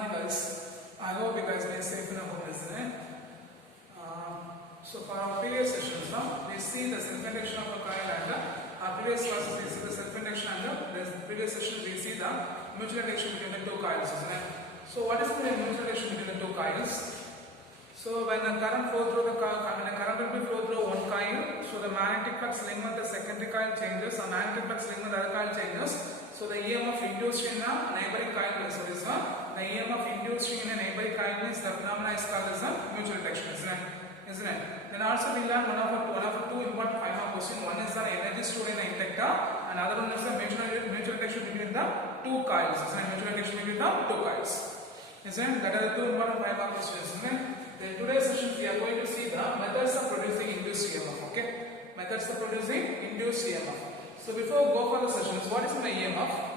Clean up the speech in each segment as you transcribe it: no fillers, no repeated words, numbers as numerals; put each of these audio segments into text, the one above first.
morning guys. I hope you guys are safe in home, isn't it? So for our previous sessions now, we see the self-induction of a coil and our previous classes we see the self-induction and the previous session we see the mutual induction between the two coils, isn't it? So what is the mutual induction between the two coils? So when the current flow through the coil, when the current will be flow through one coil, so the magnetic flux linked with the secondary coil changes, and magnetic flux linked with the other coil changes. So the EMF induced in a neighboring coil is the EMF induced in a neighboring coil means the phenomena is called as a mutual induction, isn't it? Then also we learn one of the two important 5 mark question. One is the energy stored in the inductor, and other one is the mutual induction between the two coils. Mutual induction between the two coils. Isn't it? That are the two important 5 mark questions, isn't it? Then today's session we are going to see the methods of producing induced EMF. Okay, methods of producing induced EMF. So before we go for the sessions, what is my EMF?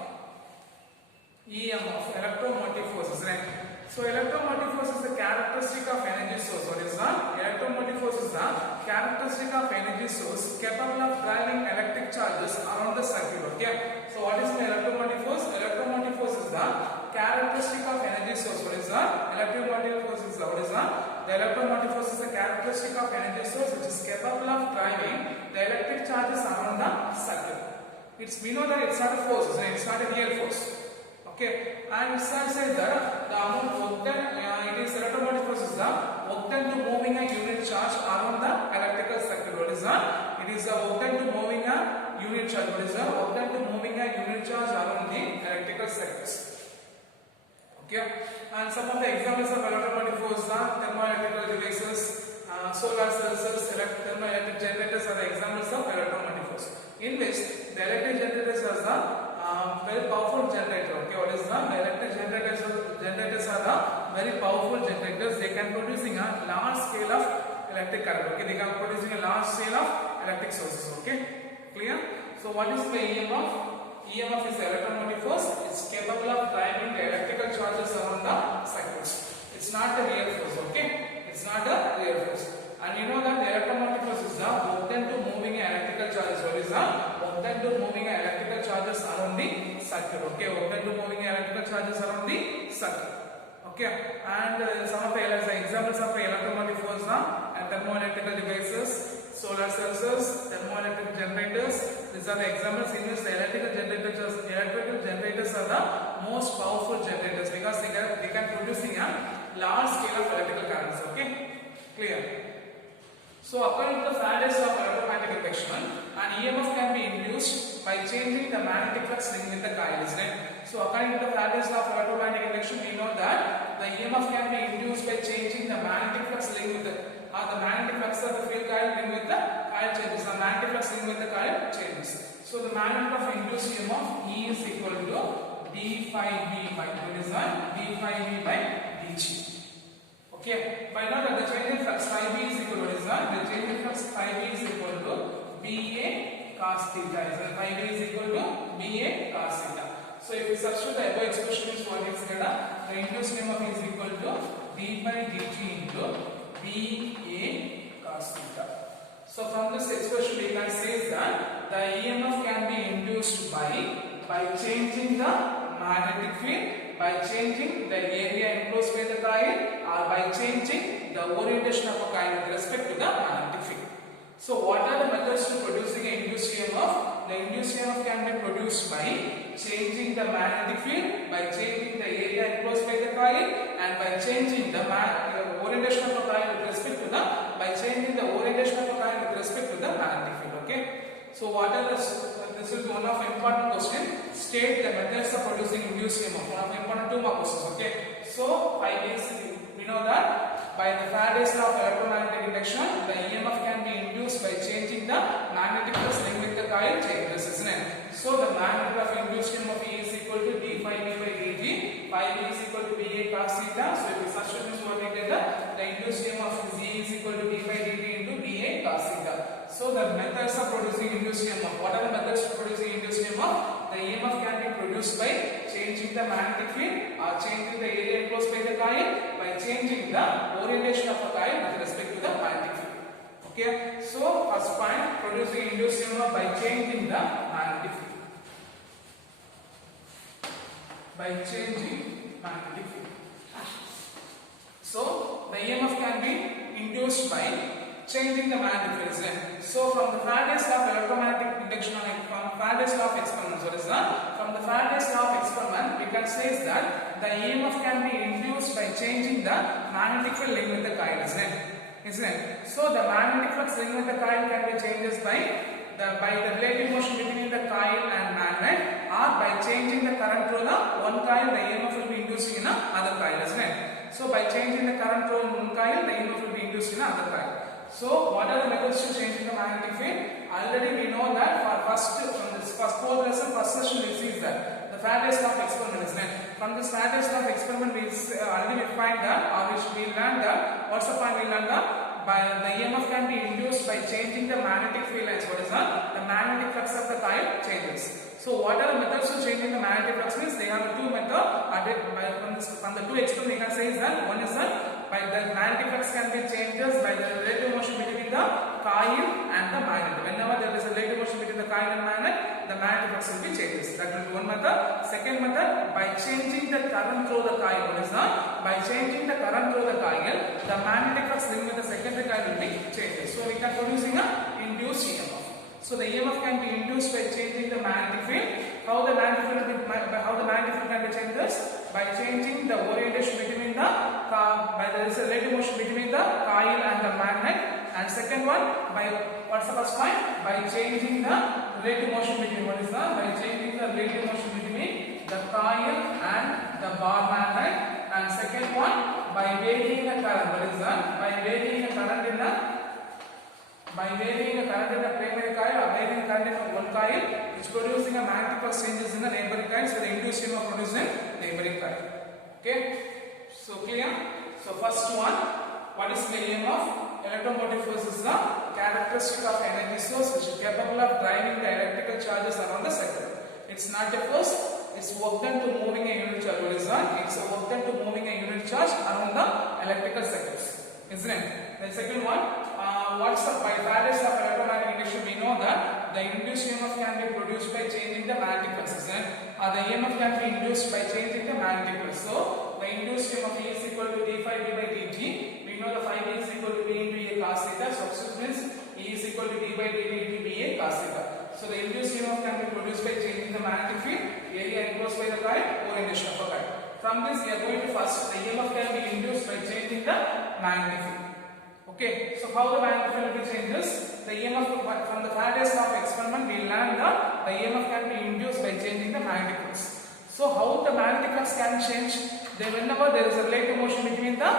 EMF, electromotive force, isn't it? So electromotive force is the characteristic of energy source. What is that? Electromotive force is the characteristic of energy source capable of driving electric charges around the circuit. Okay. So what is my electromotive force? Electromotive force is the characteristic of energy source. What is that? Electromotive force is what is that? The electromotive force is the characteristic of energy source which is capable of driving the electric charges around the circuit. We know that it's not a force, it's not a real force. Okay, and it says that the amount work done, it is electromotive force is the work done to moving a unit charge around the electrical circuit. What is that? It is the work done to moving a unit charge. What is the work done to moving a unit charge around the electrical circuits? Okay, and some of the examples of electromotive force are thermoelectrical devices, solar cells, thermoelectric generators are the examples of electromotive force. In which the electric generators are the very powerful generator. Okay, what is the electric generators are the very powerful generators. They can producing a large scale of electric current. Okay, they can producing a large scale of electric sources. Okay, clear? So what is the EMF? EMF is the electromotive force. It's capable of driving the electrical charges around the circuits. It's not a real force. Okay, it's not a real force. And you know that the electromotive force is the work done to moving electrical charges. What is the work done to moving electrical charges around the circuit? Okay, work done to moving electrical charges around the circuit. Okay, and some of the examples of the electromotive force are thermoelectrical devices, solar cells, thermoelectric generators. These are the examples in which the electrical generators are the most powerful generators because they can producing a large scale of electrical currents. Okay, clear? So according to the Faraday's law of electromagnetic induction, an EMF can be induced by changing the magnetic flux linked with the coil, isn't it? So according to the Faraday's law of electromagnetic induction, we know that the EMF can be induced by changing the magnetic flux linked with the magnetic flux of the field coil linked with the coil changes. The magnetic flux linked with the coil changes. So the magnitude of induced EMF E is equal to d phi b by d phi b by dg. Okay, by now that the change in flux phi b is equal to what is that? The change in flux phi b is equal to BA cos theta. Phi b is equal to BA cos theta. So if we substitute the above expression is what is the induced EMF is equal to d by dt into BA cos theta. So from this expression we can say that the EMF can be induced by changing the magnetic field, by changing the area enclosed by the coil, or by changing the orientation of a coil with respect to the magnetic field. So what are the methods to producing an induced EMF? The induced EMF can be produced by changing the magnetic field, by changing the area enclosed by the coil, and by changing the orientation of a coil with respect to the magnetic field. Okay. So what are this will be one of important question. State the methods of producing induced EMF. One of the important 2 mark questions. Okay. So by this we know that by the Faraday's law of electromagnetic induction, the EMF can be induced by changing the magnetic flux linked with the coil changes, isn't it? So the magnitude of induced EMF E is equal to d phi b by dg. Phi b is equal to BA cos theta. So if we substitute this what we get the induced EMF is E is equal to d phi dt into BA cos theta. So the methods of producing induced EMF. What are the methods of producing induced EMF? The EMF can be produced by changing the magnetic field or changing the area enclosed by the coil, by changing the orientation of a coil with respect to the magnetic field. Okay. So first point, producing induced EMF by changing the magnetic field. By changing magnetic field. So the EMF can be induced by changing the magnetic field. So from the Faraday's law of electromagnetic induction, from Faraday's law of experiment, from the Faraday's law of experiment, we can say that the EMF can be induced by changing the magnetic field linked with the coil, isn't it? So the magnetic flux linked with the coil can be changes by the relative motion between the coil and magnet, or by changing the current through the one coil, the EMF will be induced in another coil, isn't it? So by changing the current through one coil, the EMF will be induced in another coil. So what are the methods to changing the magnetic field? Already we know that from this fourth lesson, first session we see that the Faraday's law of experiment, isn't it? From this Faraday's law of experiment, we already find that, or we learned that. What's the point we learned that? By the EMF can be induced by changing the magnetic field lines. What is that? The magnetic flux of the coil changes. So what are the methods to changing the magnetic flux? Means they have two methods. From the two experiments we can say is that one is that by the magnetic flux can be changes by the relative motion between the coil and the magnet. Whenever there is a relative motion between the coil and magnet, the magnetic flux will be changes. That will be one method. Second method, by changing the current through the coil. What is that? By changing the current through the coil, the magnetic flux linked with the secondary coil will be changes. So we can producing a induced EMF. So the EMF can be induced by changing the magnetic field. How the magnetic field can be changed? By changing the orientation between the there is a relative motion between the coil and the magnet. And second one, by what's the first point? By changing the relative motion between by changing the relative motion between the coil and the bar magnet. And second one, by varying the current. What is that? By varying the current in the primary coil or varying the current in one coil, it's producing a magnetic flux changes in the neighboring coil. So the induced EMF produced in neighboring coil. Okay, so clear? So first one, what is the EMF? Electromotive force is the characteristic of energy source which is capable of driving the electrical charges around the circuit. It's not a force, it's work done to moving a unit charge. What is that? It's a work done to moving a unit charge around the electrical circuits, isn't it? The second one, by Faraday's law of electromagnetic induction, we know that the induced EMF can be produced by changing the magnetic flux, isn't it? The EMF can be induced by changing the magnetic flux. So the induced EMF E is equal to d phi d by dt. We know the phi b is equal to b into a cos theta. So this means E is equal to d by dt into b a cos theta. So the induced EMF can be produced by changing the magnetic field, area enclosed by the coil, orientation of a coil. From this we are going to first, the EMF can be induced by changing the magnetic field. Okay, so how the magnetic field will be changes? The EMF from the Faraday's law of experiment, we learned that the EMF can be induced by changing the magnetic flux. So how the magnetic flux can change? Whenever there is a relative motion between the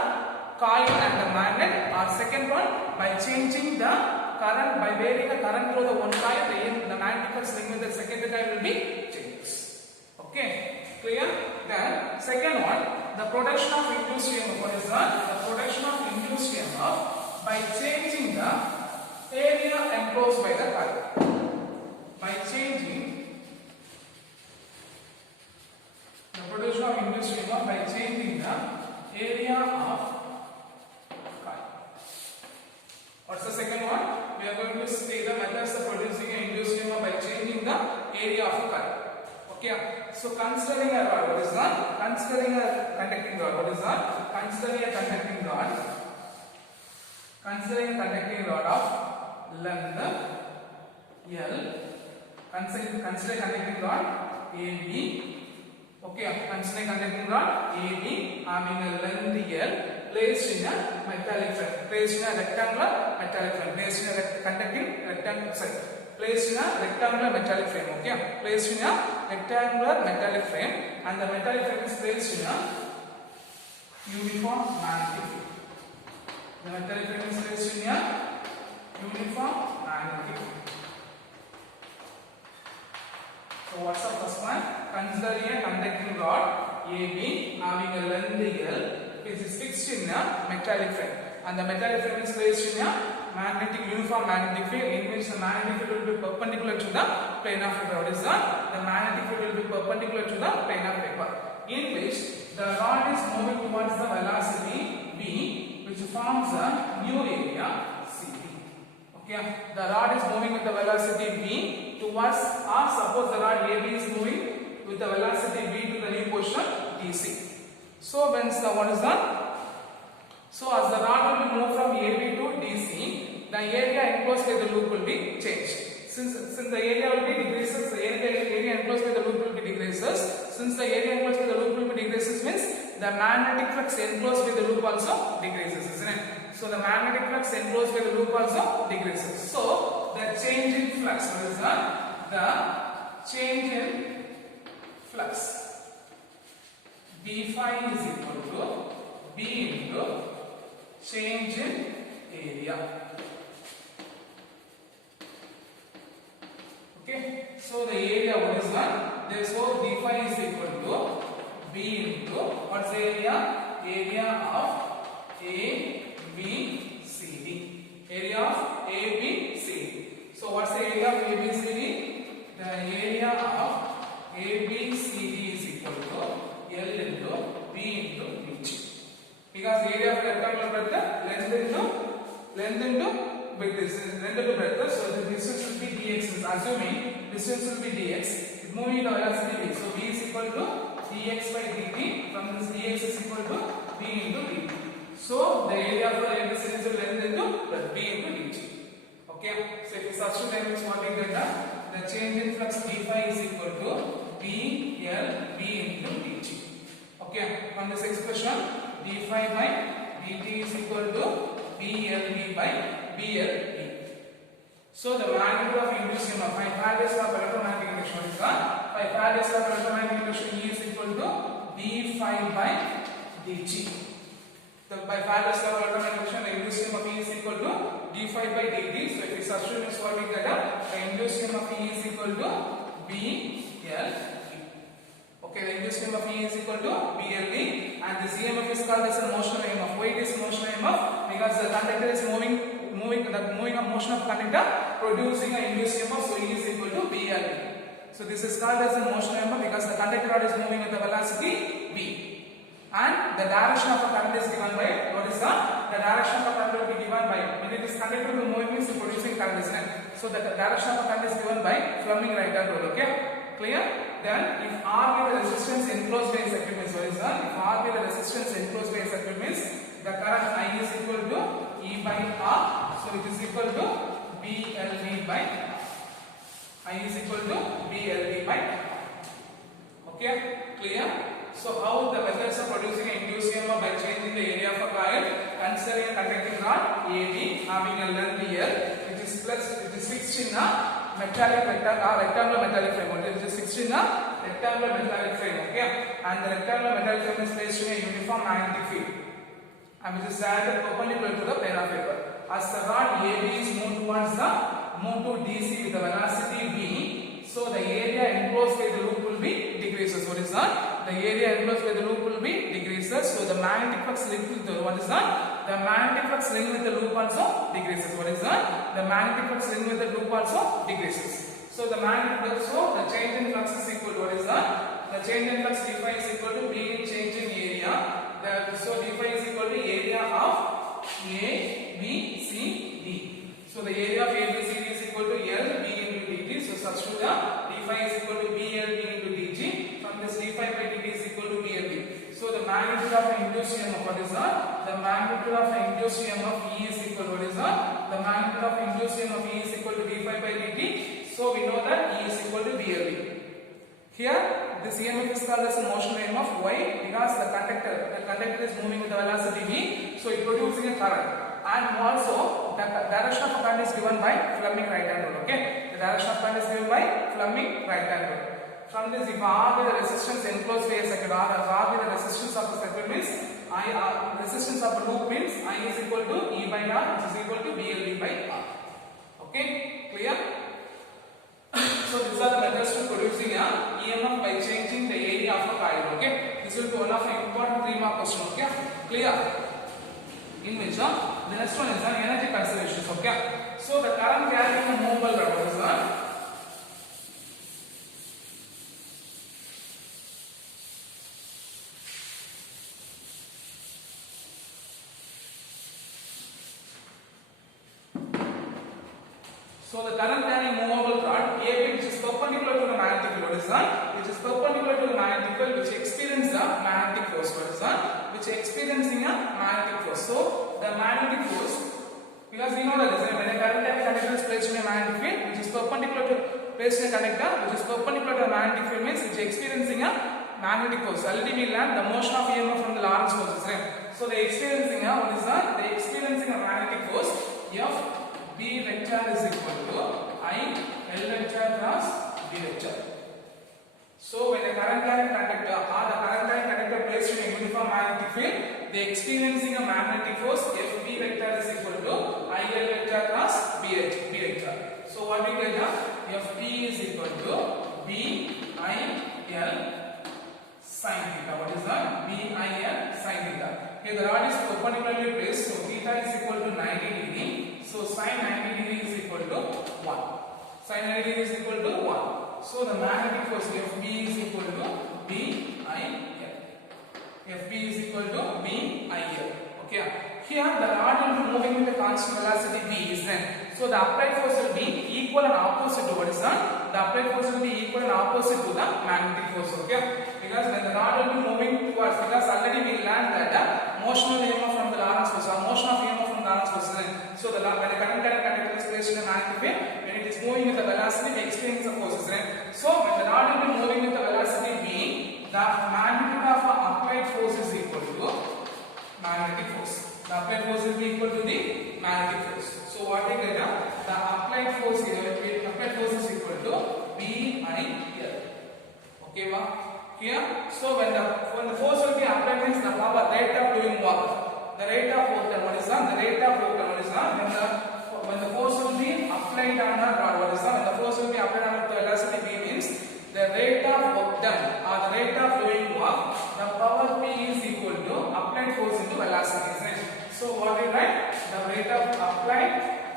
coil and the magnet, or second one, by changing the current, by varying the current through the one coil, the magnetic flux linked with the secondary coil will be changes. Okay, clear? Then second one, the production of induced EMF. What is that? The production of induced EMF by changing the area enclosed by the coil. By changing the production of induced EMF by changing the area of coil. What's the second one? We are going to see the methods of producing an induced EMF by changing the area of a coil. Okay, so considering a rod, what is that? Considering a conducting rod, what is that? Considering a conducting rod. Considering a conducting rod of length L. Considering conducting rod AB. Okay, considering conducting rod AB having a length L placed in a metallic frame. Placed in a rectangular metallic frame. Placed in a conducting rectangular. Placed in a rectangular metallic frame. Okay, placed in a rectangular metallic frame, and the metallic frame is placed in a uniform magnetic field. The metallic frame is placed in a uniform magnetic field. So what's the first one? Consider a conducting rod AB having a length L. It is fixed in a metallic frame, and the metallic frame is placed in a uniform magnetic field, in which the magnetic field will be perpendicular to the plane of paper. What is that? The magnetic field will be perpendicular to the plane of paper, in which the rod is moving towards the velocity v, which forms a new area CB. Okay, the rod is moving with the velocity v towards, or suppose the rod AB is moving with the velocity v to the new position DC. So when the what is the so as the rod will be moved from AB to DC, the area enclosed by the loop will be changed. Since the area will be decreases, the area enclosed by the loop will be decreases. Since the area enclosed by the loop will be decreases means the magnetic flux enclosed by the loop also decreases, isn't it? So the magnetic flux enclosed by the loop also decreases. So the change in flux, what is that? The change in flux d phi is equal to B into change in area. Okay, so the area what is that? Therefore d phi is equal to B into what's the area? Area of A, B, C, D. Area of A, B, C, D. So what's the area of A, B, C, D? The area of A, B, C, D is equal to L into B into BG. Because the area of rectangular breadth, length into width is length into breadth. So the distance will be dx. Assuming distance will be dx, it moving the velocity v. So v is equal to dx by dt. From this dx is equal to v into dt. So the area of the ABC is length into breadth, v into dt. Okay. So if you substitute this, what we get the change in flux d phi is equal to b l v into dt. Okay. From this expression, d phi by dt is equal to BLV by BLV. So the magnitude of induced EMF, by Faraday's law of electromagnetic induction is by Faraday's law of electromagnetic induction E is equal to d phi by dg. By Faraday's law of electromagnetic induction, the induced EMF E is equal to d phi by dt. So if we substitute this, what we get the induced EMF E is equal to BLV. Okay, the induced EMF E is equal to BLV, and this EMF is called as a motional EMF. Why it is motional EMF? Because the conductor is moving of motion of conductor producing an induced EMF, so E is equal to BLV. So this is called as a motional EMF because the conductor rod is moving with the velocity v, and the direction of the current is given by what is that? The direction of the current will be given by when it is conductor will moving means producing current, isn't it? So the direction of the current is given by Fleming right hand rule. Okay, clear? Then if R be the resistance enclosed by a circuit means what is that? If R be the resistance enclosed by a circuit means the current I is equal to E by R. So it is equal to BLV by R. I is equal to BLV by R. Okay, clear? So how the methods of producing an induced EMF by changing the area of a coil? Considering a conducting rod AB having a length L, it is fixed in a rectangular metallic frame. It is fixed in a rectangular metallic frame. Okay, and the rectangular metallic frame is placed in a uniform magnetic field, and which is directed perpendicular to the plane of paper. As the rod AB is moved to DC with the velocity v, so the area enclosed by the loop will be decreases. What is that? The area enclosed by the loop will be decreases. So the magnetic flux linked with the what is that? The magnetic flux linked with the loop also decreases. What is that? The magnetic flux linked with the loop also decreases. So the magnetic flux, so the change in flux is equal to what is that? The change in flux d phi is equal to B in change in area. So d phi is equal to area of A, B, C, D. So the area of A, B, C, D is equal to L, B into dt. So substitute the d phi is equal to BLV into dg. From this d phi by dt is equal to BLV. So the magnitude of an induced EMF, what is that? The magnitude of an induced EMF E is equal to what is that? The magnitude of induced EMF E is equal to d phi by dt. So we know that E is equal to BLV. Here, this EMF is called as a motional EMF. Why? Because the conductor is moving with the velocity v, so it produces a current. And also, the direction of the current is given by Fleming right hand rule. Okay, the direction of current is given by Fleming right hand rule. From this, if R be the resistance enclosed by a circuit, R be the resistance of the circuit means resistance of the loop means I is equal to E by R, which is equal to BLV by R. Okay, clear? So these are the methods to producing a EMF by changing the area of a coil. Okay, this will be one of the important 3-mark question. Okay, clear? In which the next one is the energy conservation. Okay, so the current carrying a movable rod is that. So the current carrying movable rod AB, which is perpendicular to the magnetic field, is is that which is perpendicular to the magnetic field, which experience the magnetic force. What is that? Which experiencing a magnetic force. So the magnetic force, because we know that when a current type conductor is placed in a magnetic field which is perpendicular to placed in a conductor which is perpendicular to a magnetic field means which is experiencing a magnetic force. Already we learned the motion of EMF from the Lorentz forces, right? So they experiencing a what is that? They experiencing a magnetic force. F B vector is equal to I L vector cross B vector. So when a current carrying conductor or the current carrying conductor placed in a uniform magnetic field, they experiencing a magnetic force. F B vector is equal to I L vector cross B vector. So what we get now? F B is equal to B I L sin theta. What is that? B I L sin theta. Here the rod is perpendicularly placed, so theta is equal to 90 degree. So sin 90 degree is equal to 1. Sin 90 degree is equal to 1. So the magnetic force FB is equal to B I L. FB is equal to B I L. Okay. Here the rod will be moving with a constant velocity v is then. So the applied force will be equal and opposite to what is that? The applied force will be equal and opposite to the magnetic force. Okay. Because when the rod will be moving towards, because already we learned that motion of EMF from the Lorentz force or motion of EMF from the Lorentz force. So when the current conductor is placed in a magnetic field, when it is moving with the velocity, we experience the forces. Right? So when the rod will be moving with the velocity v, the magnitude of applied force is equal to magnetic force. The applied force will be equal to the magnetic force. So what we get now? The applied force here, applied force is equal to B I L. Okay, ma? Here. So when the force will be applied means the power rate of doing work. The rate of work. What is that? The rate of work. What is that? When the force will be applied on a rod. What is that? When the force will be applied on the velocity v means the rate of work done or the rate of doing work. The power P is equal to applied force into velocity. Isn't it? So what we write? The rate of applied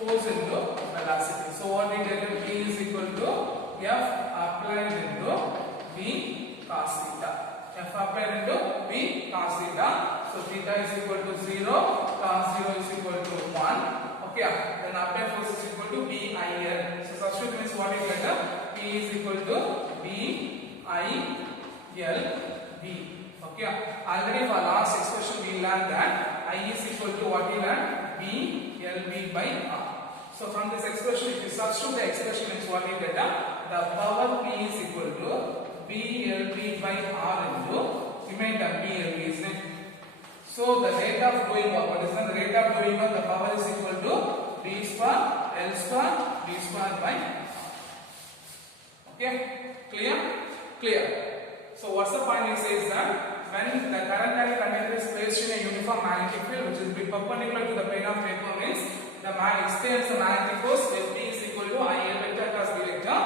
force into velocity. So what we get? P is equal to F applied into V cos theta. F applied into V cos theta. So theta is equal to 0, cos 0 is equal to 1. Okay, then applied force is equal to B I L. So substitute means what we get? P is equal to B I L V. Okay, already for last expression we learned that I is equal to what we learned? B L V by R. So from this expression, if you substitute the expression means what we get? The power P is equal to B L V by R into remainder B L V, isn't it? So the rate of doing work, what is that? The rate of doing work, the power is equal to B square L square V square by R. Okay, clear? Clear. So what's the point? It says that when the current carrying conductor is placed in a uniform magnetic field which is perpendicular to the plane of paper means the experience the magnetic force Fb is equal to I L vector cross B vector,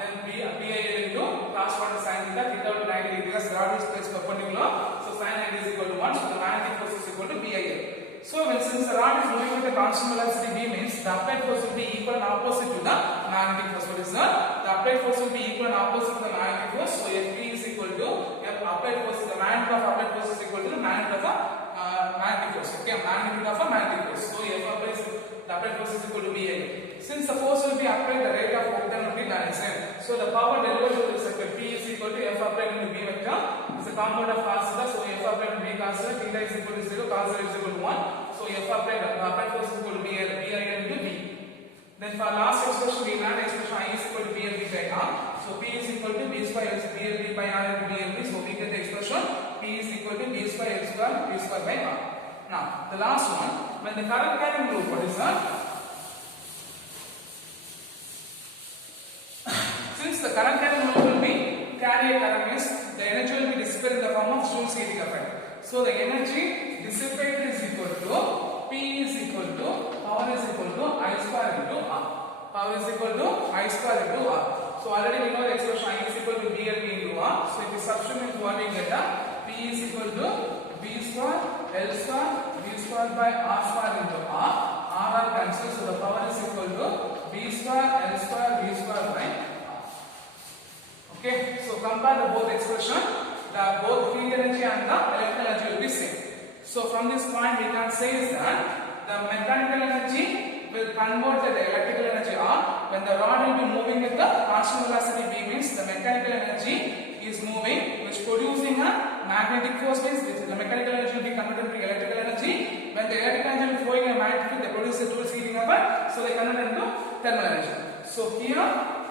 then B I L into cos 1 sin theta, theta to 90 degree because the rod is placed perpendicular, so sin 90 is equal to 1, so the magnetic force is equal to B I L. So since the rod is moving with a constant velocity v means the applied force will be equal and opposite to the magnetic force. What is that? The applied force will be equal and opposite to the magnetic force. So Fb is equal to applied force. The magnitude of applied force is equal to the magnitude of a magnetic force. Okay, magnitude of a magnetic force. So F applied the applied force is equal to B I. Since the force will be applied, the rate of work done will be done. So the power delivered to this vector P is equal to F applied into B vector. It's a component of cos theta. So F applied into B cos theta. Theta is equal to 0. Cos 0 is equal to 1. So F applied force is equal to B I into B. Then for last expression, we learned expression I is equal to B L V by R. So P is equal to B square L B L V by R into B L V. So we get the expression P is equal to B square L square B square by R. Now the last one, when the current carrying group, what is that? Since the current carrying group will be carry a current means the energy will be dissipated in the form of Joule's kinetic effect. So the energy dissipated is equal to P is equal to power is equal to I square into R. Power is equal to I square into R. So already we know the expression I is equal to B L V into R. So if we substitute what we get, P is equal to B square L square V square by R square into R. R cancels, so the power is equal to B square L square V square by R. Okay, so compare the both expression. The both field energy and the electrical energy will be same. So from this point we can say is that the mechanical energy will convert the electrical energy or when the rod will be moving with the constant velocity v means the mechanical energy is moving, which producing a magnetic force means which the mechanical energy will be converted to electrical energy. When the electrical energy will flowing in a magnetic field, they produce the tools heating up, so they convert into thermal energy. So here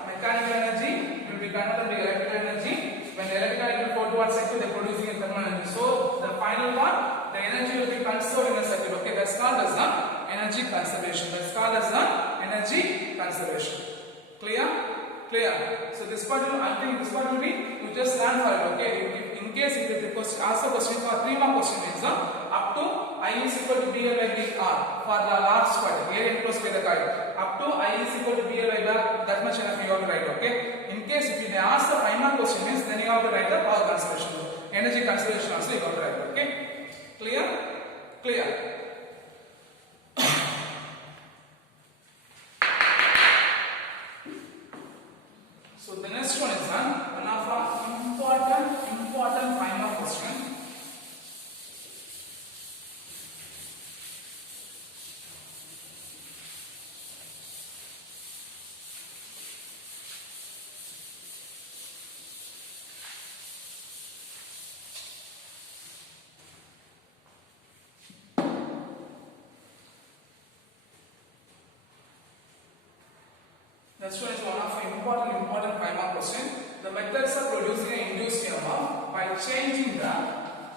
mechanical energy will be converted to electrical energy. When the electrical energy will flow towards circuit, they are producing a thermal energy. So the final part, the energy will be conserved in a circuit. Okay, that's called as the energy conservation. That's called as the energy conservation. Clear? Clear. So this part will, I think this part will be, you just learn for it. Okay. In case if the question, ask a question for 3 mark question means up to I is equal to BL by BR for the last part, area enclosed by the coil. Up to I is equal to BL by BR, that much enough you have to write. Okay. In case if they ask the 5 mark question means then you have to write the power conservation, energy conservation also you have to write. Okay. Clear? Clear. So the next one is one of our important 5 mark question. Next one is one of important 5 mark question. The methods of producing an induced EMF by changing the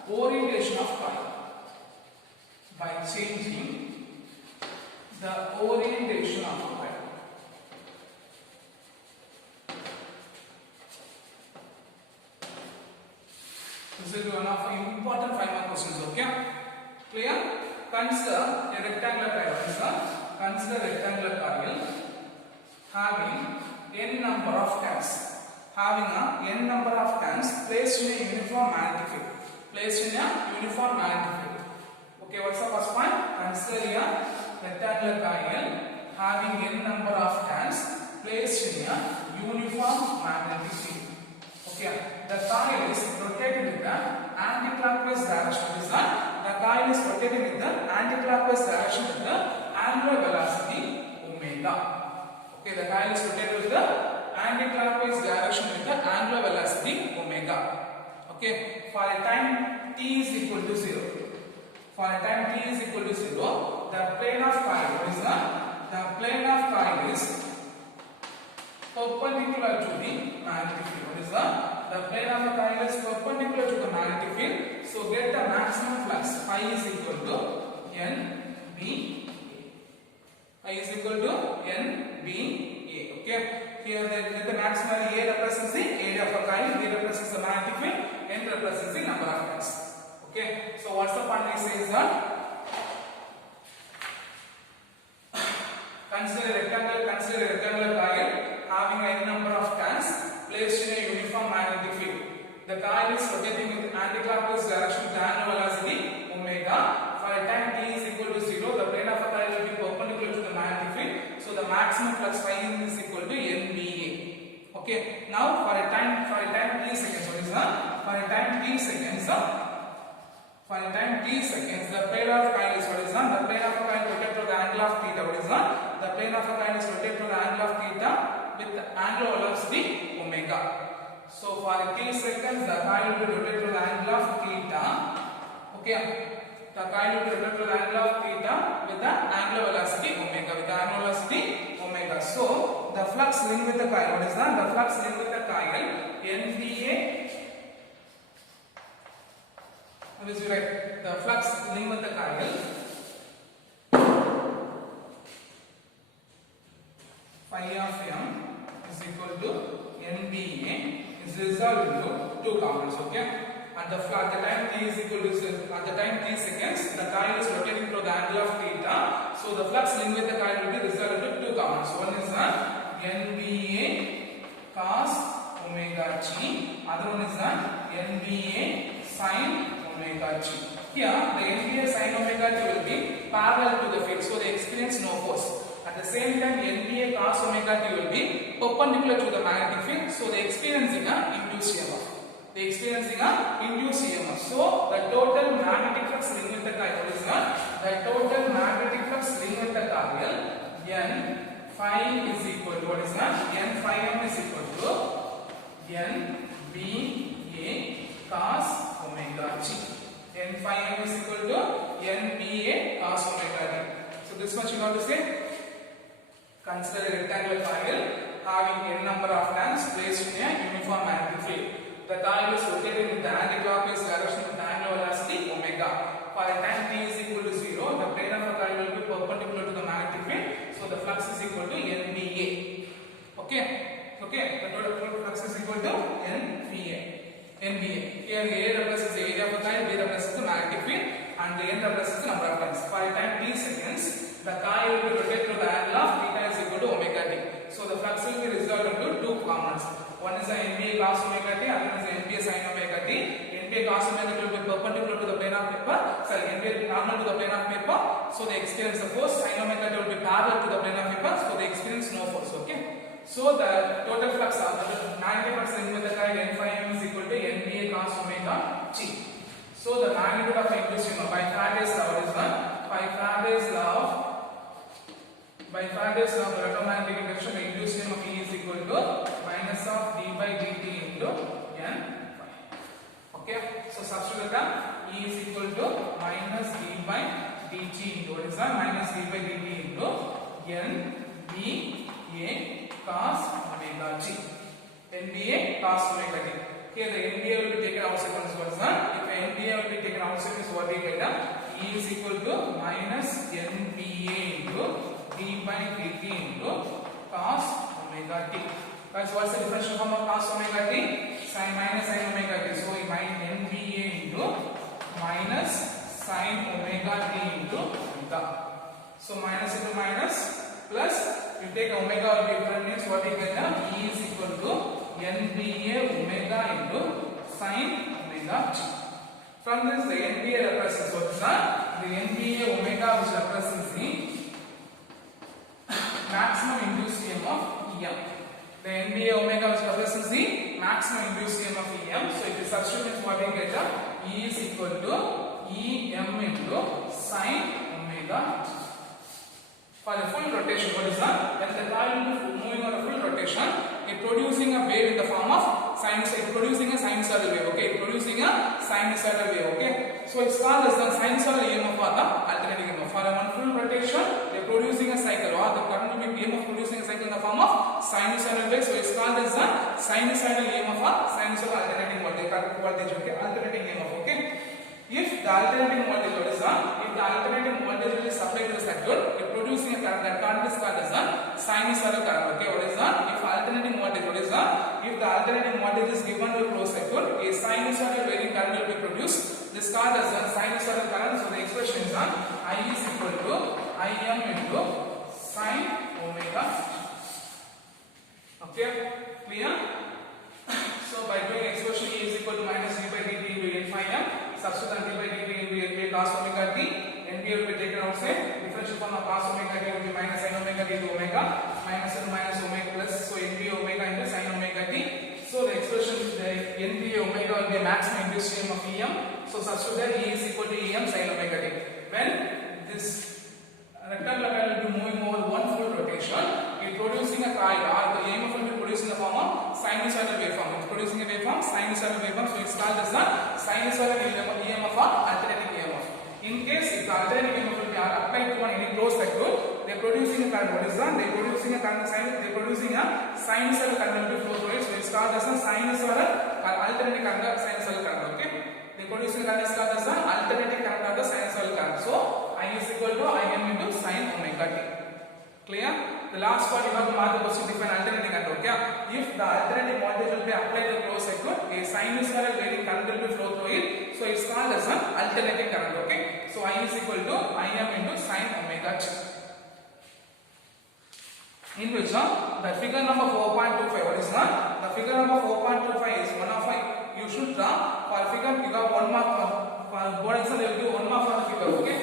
orientation of coil. By changing the orientation of coil. This is one of important 5 mark questions. Okay, clear? Consider a rectangular coil. Consider a rectangular coil having n number of turns, having a n number of turns placed in a uniform magnetic field. Placed in a uniform magnetic field. Okay, what's the first point? Consider a rectangular coil having n number of turns placed in a uniform magnetic field. Okay, the coil is rotated in the anti-clockwise direction. The coil is rotated in the anti-clockwise direction with the angular velocity omega. Okay, the coil is rotated with the anti-clockwise direction with the angular velocity omega. Okay, for a time t is equal to 0. For a time t is equal to 0, the plane of coil is the plane of coil is perpendicular to the magnetic field. What is the plane of the coil is perpendicular to the magnetic field. So get the maximum flux. I is equal to NB. I is equal to NBA. Okay. Here the maximum A represents the area of a coil, B represents the magnetic field, N represents the number of turns. Okay. So what's the point we say is that consider a rectangular coil having n number of turns placed in a uniform magnetic field. The coil is rotating with anti-clockwise direction with the angular velocity omega. For a time t is equal to 0, the plane of a coil will be perpendicular to the magnetic field. So the maximum flux phi is equal to NBA. Okay. Now for a time t seconds, what is that? For a time t seconds, the plane of coil is what is that? The plane of a coil rotated to the angle of theta. What is that? The plane of a coil is rotated to the angle of theta with the angular velocity omega. So for t seconds, the coil will be rotated to the angle of theta. Okay. The coil will be rotated to the angle of theta with the angular velocity omega. So the flux linked with the coil, what is that? The flux linked with the coil NBA. What is right? The flux linked with the coil phi of m is equal to NBA is resolved into 2 components. Okay. At the time t is equal to at the time t seconds, the coil is rotating to the angle of theta. So the flux linked with the coil will be resolved into 2 components. One is NBA cos omega t. Other one is NBA sin omega t. Here the NBA sin omega t will be parallel to the field, so they experience no force. At the same time, NBA cos omega t will be perpendicular to the magnetic field, so they experiencing a induced EMF. They experiencing a induced EMF. So the total magnetic flux linked with the coil is the total magnetic flux linked with the coil N phi is equal to what is that? N phi m is equal to N B A cos omega t. N phi m is equal to N B A cos omega t. So this much you have to say. Consider a rectangular coil having n number of turns placed in a uniform magnetic field. The coil is rotated in the anti-clockwise direction with angular velocity omega. For a time t is equal to 0, the plane of the coil will be perpendicular to the magnetic field. So the flux is equal to NBA. Okay. The total flux is equal to NBA. Here A represents the area of the coil, B represents the magnetic field, and the N represents the number of turns. For a time t seconds, the coil will be rotated to the angle of theta is equal to omega t. So the flux will be resolved into two components. One is the NBA cos omega t, other is the NBA sin omega t. NBA cos omega t will be perpendicular to the plane of paper. NBA normal to the plane of paper. So they experience the force. Sin omega t will be parallel to the plane of paper. So they experience no force. Okay. So the total flux of the magnetic flux in the coil N phi m is equal to NBA cos omega t. So the magnitude of induced EMF by Faraday's law is one. By Faraday's law of electromagnetic induction, the induced EMF E is equal to minus of d by dt into N phi. Okay. So substitute that E is equal to minus d by dt into what is that? Minus d by dt into N B A cos omega t. NBA cos omega t. Here the NBA will be taken outside from this one. If NBA will be taken outside, this what we get? E is equal to minus NBA into d by dt into cos omega t. Guys, what's the differential form of cos omega t? Minus sin omega t. So NBA into minus sin omega t into omega. So minus into minus plus. You take omega will be different, means what we get? E is equal to NBA omega into sin omega t. From this, the NBA represents what is that? The NBA omega which represents the maximum induced EMF EM. The NBA omega which represents the maximum induced EMF EM. So if you substitute what we get? E is equal to EM into sin omega t. For the full rotation, what is that? When the coil is moving on a full rotation, it producing a wave in the form of sinusoidal, producing a sinusoidal wave. Okay, producing a sinusoidal wave. Okay, so it's called as the sinusoidal EMF or the alternating EMF. For one full rotation, they are producing a cycle, or the current will be EMF producing a cycle in the form of sinusoidal wave. So it's called as the sinusoidal EMF or sinusoidal alternating voltage. Okay, alternating EMF. Okay. If the alternating voltage is on, if the alternating voltage is supplied to the circuit, it producing a current. That current is called as a sinusoidal current. Okay, what is that? If alternating voltage, what is that? If the alternating voltage is given to a closed circuit, a sinusoidal varying current will be produced. This is called as a sinusoidal current. So the expression is on I is equal to Im into sin omega. Okay, clear? So by doing expression E is equal to minus d by dt into N phi m. Substitute d by dt into NBA cos omega t. NBA will be taken outside. Differential form of cos omega t will be minus sin omega t into omega. Minus and minus omega plus. So NBA omega into sin omega t. So the expression the NBA omega will be maximum induced EMF of EM. So substitute that E is equal to EM sin omega t. When this rectangular coil will be moving over one full rotation, it producing a coil, or the EMF will be produced in the form of sinusoidal waveform. It's producing a waveform, sinusoidal waveform. So it's called as the sinusoidal EMF or alternating EMF. In case if the alternating EMF will be applied to any closed circuit, they are producing a current. What is that? They are producing a current. They are producing a sinusoidal current will flow through it. So it's called as a sinusoidal alternating current, sinusoidal current. Okay. They are producing a current is called as a alternating current or the sinusoidal current. So I is equal to Im into sin omega t. Clear? The last part you have to mark the question define alternating current. Okay? If the alternating voltage will be applied to the closed circuit, a sinusoidal varying current will be flow through it. So it's called as an alternating current. Okay? So I is equal to Im into sin omega t. In which the figure number 4.25, what is that? The figure number 4.25 is one of you should draw for figure. You got 1 mark for board exam. They will give 1 mark for the figure. Okay?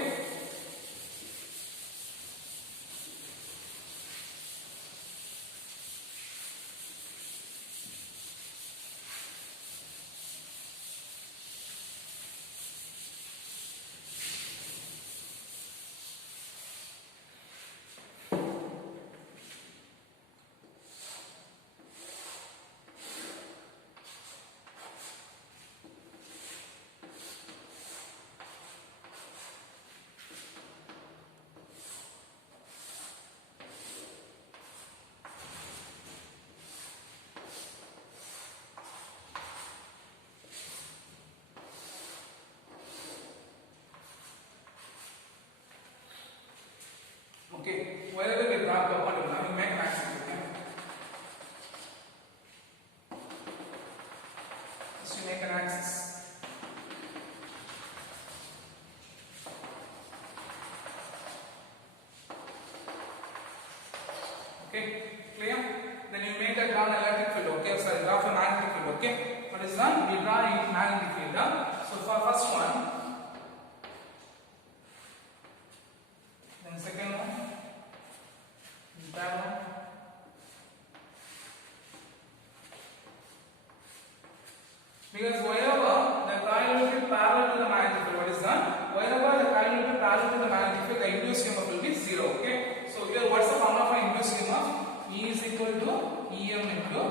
make an axis. Okay, clear? Then you make a draw an electric field. Okay, sorry, draw a magnetic field. Okay, what is done? We draw a magnetic field. So for first one, then second one, third one. Because wherever the coil will be parallel to the magnetic field, what is done? Wherever the coil will be parallel to the magnetic field, the induced EMF will be 0. Okay. So here, what's the formula for induced EMF? E is equal to Em into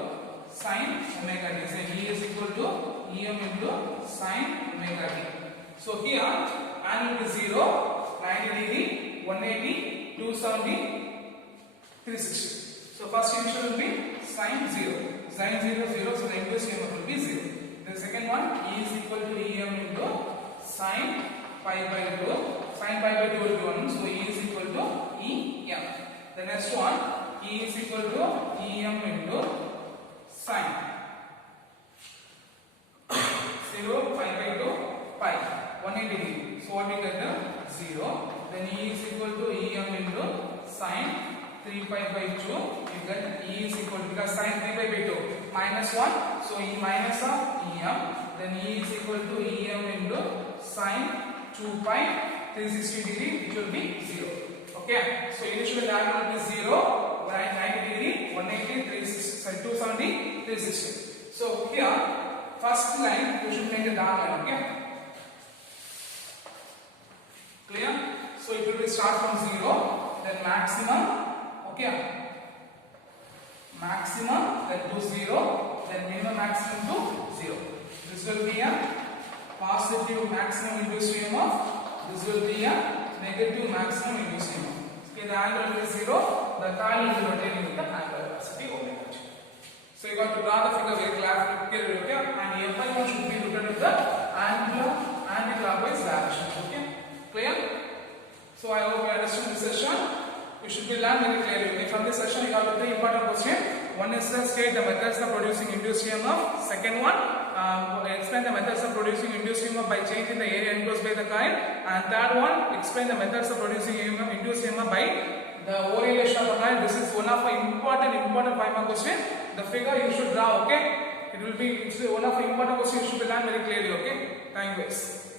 sin omega t. So E is equal to Em into sin omega t. So here, angle is 0, 90 degree, 180, 270, 360. So first initial will be sin 0. Sin 0, 0. So the induced EMF will be 0. The second one, E is equal to Em into sin pi by 2. Sin pi by 2 will be 1. So E is equal to Em. The next one, E is equal to Em into sin 0 pi by 2 pi 180 degree. So what we get? 0. Then E is equal to Em into sin 3 pi by 2. You get E is equal to, because sin 3 pi by 2 minus 1. So E minus of Em. Then E is equal to Em into sin 2 pi 360 degree, which will be 0. Okay. So initially the angle will be 0, 90 degree, 180, 360, 270, 360. So here, first line you should make a dark line. Okay. Clear? So it will be start from 0, then maximum. Okay. Maximum, then to 0, then minimum maximum to 0. This will be a positive maximum induced EMF. This will be a negative maximum induced EMF. Okay, the angle will be 0. The coil will be rotating with the angular velocity omega t. So you got to draw the figure very clearly. Okay, and F1 should be rotated with the anti-clockwise direction. Okay, clear? So I hope you understood this session. You should be learned very clearly. Okay, from this session you have 3 important questions. One is state the methods of producing induced EMF. Second one, explain the methods of producing induced EMF by changing the area enclosed by the coil. And third one, explain the methods of producing induced EMF by the orientation of the coil. This is one of the important 5 mark question. The figure you should draw. Okay, it will be one of the important questions. You should be learned very clearly. Okay, thank you guys.